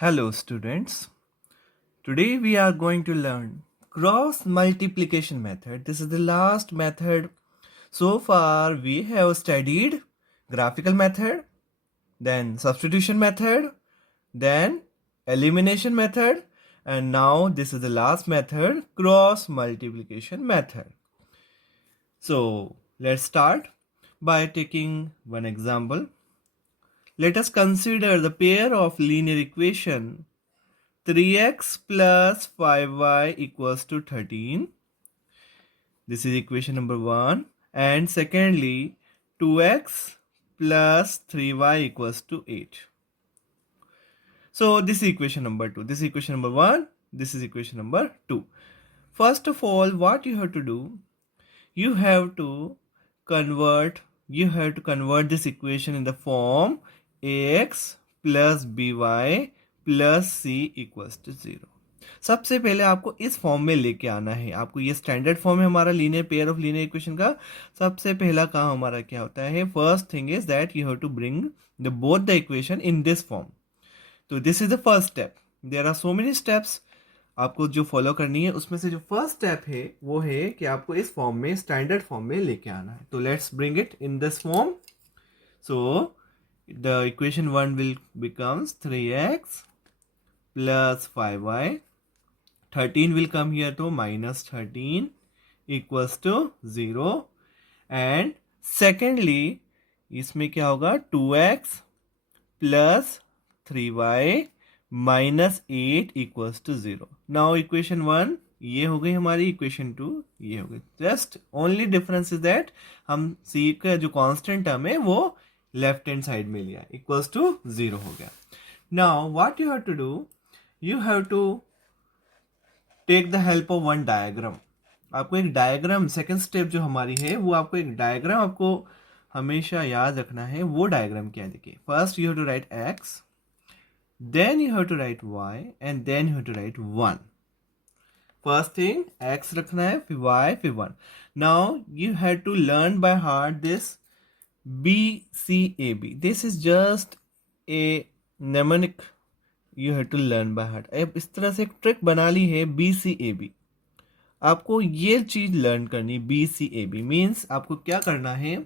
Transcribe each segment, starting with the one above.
Hello students. Today we are going to learn cross multiplication method. This is the last method. So far we have studied graphical method, then substitution method, then elimination method, and now this is the last method, cross multiplication method. So let's start by taking one example. Let us consider the pair of linear equation 3x plus 5y equals to 13. This is equation number 1. And secondly, 2x plus 3y equals to 8. So this is equation number 2. This is equation number 1. This is equation number 2. First of all, what you have to do, you have to convert this equation in the form ax plus by plus C equals to 0. सबसे पहले आपको इस form में लेके आना है. आपको ये स्टैंडर्ड फॉर्म है हमारा linear pair of linear equation का. सबसे पहला काम हमारा क्या होता है, first thing is that you have to bring the both the equation in this form. तो this is the first step. There are so many steps आपको जो फॉलो करनी है. उसमें से जो फर्स्ट स्टेप है वो है कि आपको इस फॉर्म में स्टैंडर्ड फॉर्म में लेके आना है. तो let's bring it in this form. So the equation 1 will becomes 3x plus 5y. 13 will come here to minus 13 equals to 0. And secondly, इसमें क्या होगा, 2x plus 3y minus 8 equals to 0. Now equation 1 ये हो गई हमारी, equation 2 ये हो गई. Just only difference is that हम c का जो constant टर्म है वो लेफ्ट हैंड साइड में लिया, equals to 0 हो गया. Now what you have to do, you have to take the help of one diagram. आपको एक डायग्राम, सेकेंड स्टेप जो हमारी है वो आपको एक डायग्राम आपको हमेशा याद रखना है. वो डायग्राम क्या है, देखिए. First you have to write x, then you have to write y, and then you have to write 1. First thing x रखना है, फिर y, फिर 1. Now you have to learn by heart this BCAB. This is just a mnemonic. You have to learn by heart. अब इस तरह से एक trick बना ली है BCAB. आपको ये चीज लर्न करनी. BCAB मीन्स आपको क्या करना है,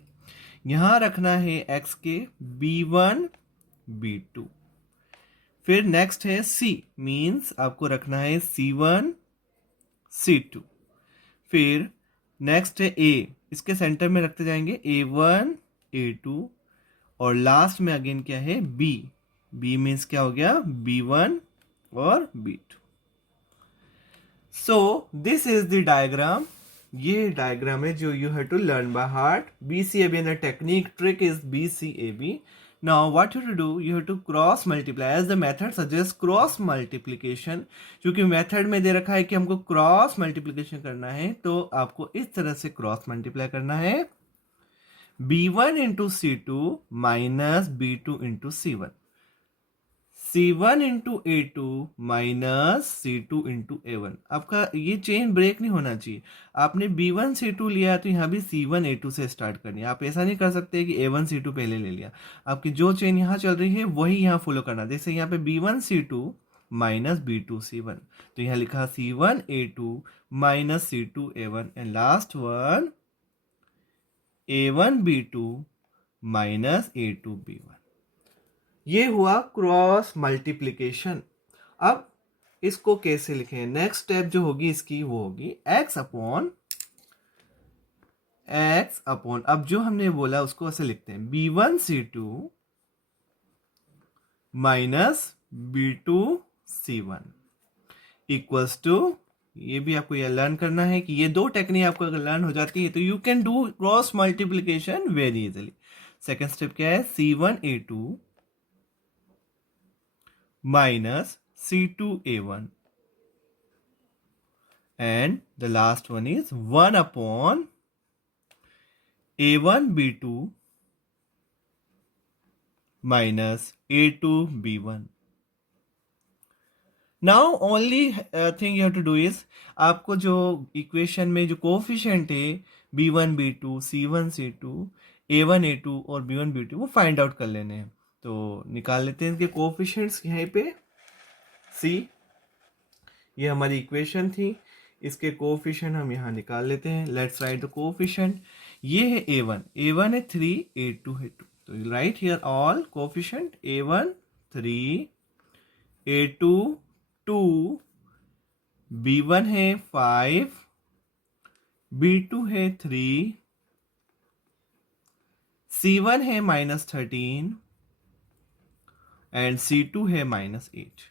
यहां रखना है x के B1 B2. फिर नेक्स्ट है C मीन्स आपको रखना है C1 C2. फिर नेक्स्ट है A, इसके सेंटर में रखते जाएंगे A1 A2. और लास्ट में अगेन क्या है, B मीन्स क्या हो गया, B1 और B2. So this is the diagram. ये डायग्राम है जो you have to learn by heart. BCAB and the technique trick is BCAB. Now what you to do, you have to cross multiply as the method suggest cross multiplication. क्योंकि method में दे रखा है कि हमको cross multiplication करना है, तो आपको इस तरह से क्रॉस मल्टीप्लाई करना है. B1 into C2 minus B2 into C1. C1 into A2 minus C2 into A1. आपका ये चेन ब्रेक नहीं होना चाहिए. आपने B1 C2 लिया तो यहाँ भी C1 A2 से स्टार्ट करनी है. आप ऐसा नहीं कर सकते कि A1 C2 पहले ले लिया. आपकी जो चेन यहाँ चल रही है वही यहाँ फॉलो करना. जैसे यहाँ पे B1 C2 minus B2 C1, तो यहाँ लिखा C1 A2 minus C2 A1. And last one A1 B2 minus A2 B1. ये हुआ क्रॉस मल्टीप्लिकेशन. अब इसको कैसे लिखें, नेक्स्ट स्टेप जो होगी इसकी वो होगी x अपॉन अब जो हमने बोला उसको ऐसे लिखते हैं B1 C2 minus B2 C1 equals to. ये भी आपको ये लर्न करना है कि ये दो टेक्निक आपको अगर लर्न हो जाती है तो you can do cross multiplication very easily. Second step क्या है, C1 A2 minus C2 A1, and the last one is 1 upon A1 B2 minus A2 B1. Now only thing you have to do is आपको जो equation में जो coefficient है B1 B2 C1 C2 A1 A2 और B1 B2 वो find out कर लेने हैं. तो निकाल लेते हैं इनके कोफिशिएंट्स यहाँ पे. सी, ये हमारी इक्वेशन थी, इसके कोफिशिएंट हम यहाँ निकाल लेते हैं. Let's write the coefficient. ये है a1, a1 है 3, a2 है 2. तो right here all coefficient. a1 3, a2 2, b1 है 5, b2 है 3, c1 है -13 एंड c2 है -8.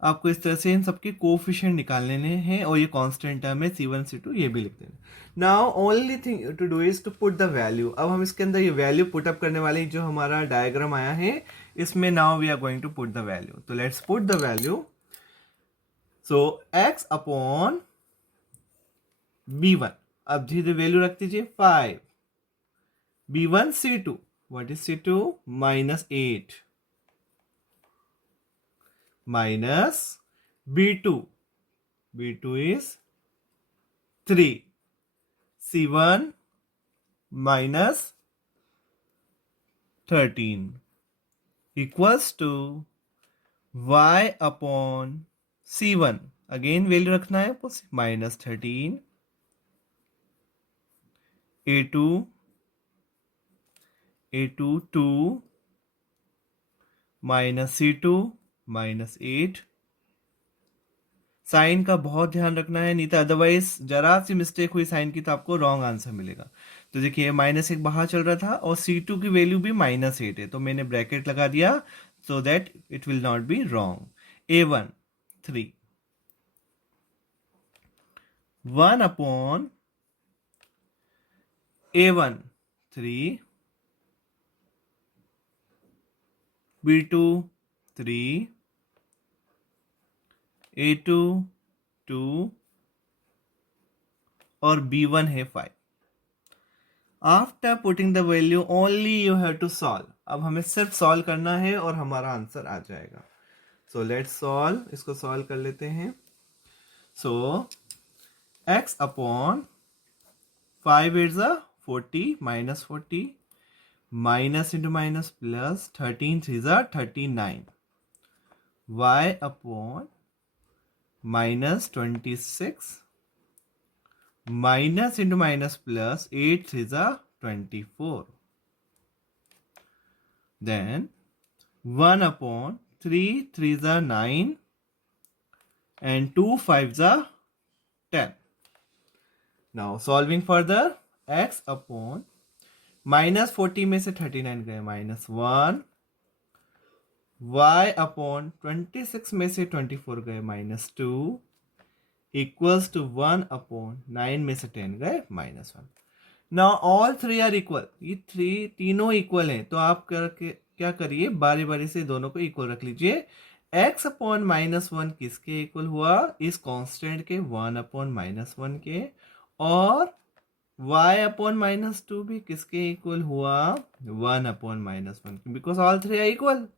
आपको इस तरह से इन सबके कोफिशिएंट निकालने हैं और ये कांस्टेंट टर्म है c1 c2, ये भी लिख देना. Now only thing to do is to put the value. अब हम इसके अंदर ये वैल्यू पुट अप करने वाले जो हमारा डायग्राम आया है इसमें now we are going to put the value. तो let's put the value. So x upon b1, अब धीरे वैल्यू रख दीजिए 5, b1 c2, what is c2? -8 minus b2, b2 is 3, c1 minus 13 equals to y upon c1. Again value रखना है -13, a2 2 minus c2 -8. Sign का बहुत ध्यान रखना है, नहीं तो अदरवाइज जरा सी मिस्टेक हुई साइन की तो आपको रॉन्ग आंसर मिलेगा. तो देखिए -1 बाहर चल रहा था और c2 की वैल्यू भी -8 है, तो मैंने ब्रैकेट लगा दिया so that it will not be wrong. a1 3, 1 upon a1 3, b2 3, a2 2 और b1 है 5. After putting the value only you have to solve. अब हमें सिर्फ सॉल्व करना है और हमारा आंसर आ जाएगा. So let's solve. इसको सॉल्व कर लेते हैं. सो x upon 5 is 40 -40 minus into minus plus 13 3 39, y upon -26 minus into minus plus 8 3 24, then 1 upon 3 3 9 and 2 5 10. Now solving further, x upon -40 में से 39 गए -1, y अपॉन 26 में से 24 गए -2 इक्वल्स टू 1 अपॉन 9 में से 10 गए -1. Now all 3 are equal. ये तीनों इक्वल हैं, तो आप करके क्या करिए, बारी बारी से दोनों को इक्वल रख लीजिए. x अपॉन -1 किसके इक्वल हुआ? इस कांस्टेंट के 1 अपॉन -1 के. और y अपॉन -2 भी किसके इक्वल हुआ? 1 अपॉन -1 के. Because all 3 are equal.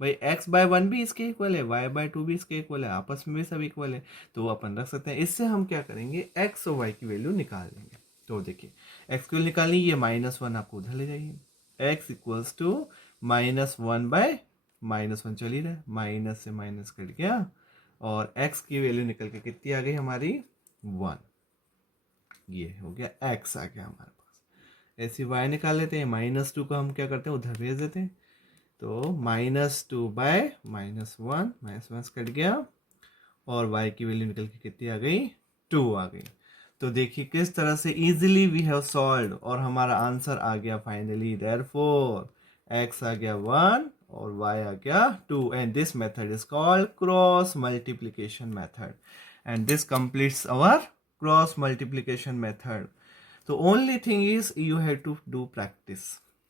भाई x/1 भी इसके इक्वल है, y/2 भी इसके इक्वल है, आपस में भी सब इक्वल है, तो अपन रख सकते हैं. इससे हम क्या करेंगे, x और y की वैल्यू निकाल लेंगे. तो देखिए x की वैल्यू निकालनी, ये -1 आपको उधर ले जाइए. x इक्वल्स टू -1/-1 चल ही रहा है, माइनस से माइनस कट गया और x की वैल्यू निकल के कितनी आ गई हमारी? 1. ये हो गया x आ गया हमारे पास. ऐसी y निकाल लेते हैं. -2 को हम क्या करते हैं, उधर भेज देते हैं. तो -2/-1, -1 कट गया और y की वैल्यू निकल के कितनी आ गई? 2 आ गई. तो देखिए किस तरह से इजीली वी हैव सॉल्व्ड और हमारा आंसर आ गया फाइनली. देयरफॉर x आ गया 1 और y आ गया 2. And this method is called cross multiplication method. And this completes our cross multiplication method. तो only thing is you have to do practice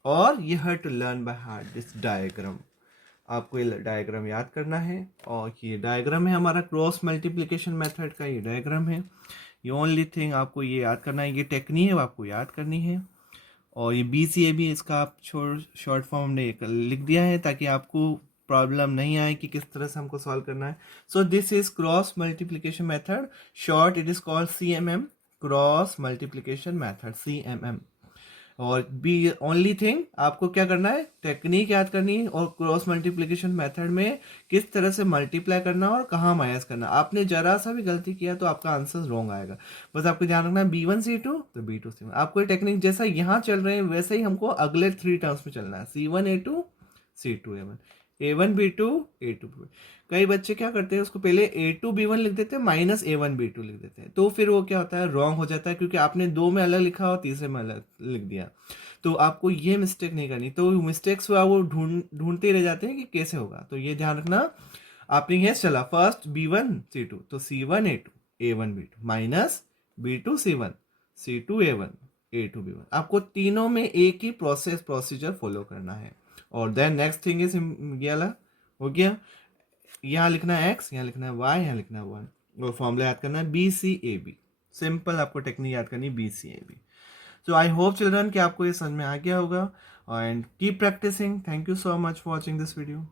और you have to learn by heart this diagram. आपको ये diagram याद करना है और ये diagram है हमारा क्रॉस मल्टीप्लिकेशन मेथड का. ये डायग्राम है. ये ओनली थिंग आपको ये याद करना है, ये टेक्निक आपको याद करनी है. और ये BCA भी इसका आप शॉर्ट फॉर्म हमने लिख दिया है ताकि आपको प्रॉब्लम नहीं आए कि किस तरह से हमको सॉल्व करना है. सो this is cross multiplication method. Short it is called CMM, cross multiplication method, CMM. और बी ओनली थिंग आपको क्या करना है, टेक्निक याद करनी है और क्रॉस मल्टीप्लिकेशन मेथड में किस तरह से मल्टीप्लाई करना और कहाँ माइनस करना। आपने जरा सा भी गलती किया तो आपका आंसर रॉन्ग आएगा। बस आपको ध्यान रखना है B1C2 तो B2C1। आपको ये टेक्निक जैसा यहाँ चल रहे हैं वैसे ही हमको अगले 3 टर्म्स में चलना है, C1A2 C2A1 A1B2 A2B1। कई बच्चे क्या करते हैं, उसको पहले A2B1 लिख देते हैं माइनस A1B2 लिख देते हैं, तो फिर वो क्या होता है, रॉन्ग हो जाता है, क्योंकि आपने दो में अलग लिखा और तीसरे में अलग लिख दिया। तो आपको ये मिस्टेक नहीं करनी, तो मिस्टेक्स वो ढूंढते रह जाते हैं कि कैसे होगा। तो ये ध्यान रखना। आपने ये चला फर्स्ट B1C2 तो C1A2 A1B2 minus B2C1 C2A1 A2B1। आपको तीनों में एक ही प्रोसीजर फॉलो करना है। और देन नेक्स्ट थिंग इज ये वाला हो गया, यहाँ लिखना है x, यहाँ लिखना है y, यहाँ लिखना है 1 और फॉर्मूला याद करना है BCAB। सिंपल आपको टेक्निक याद करनी है BCAB। So I hope children कि आपको ये समझ में आ गया होगा and keep practising. Thank you so much for watching this video.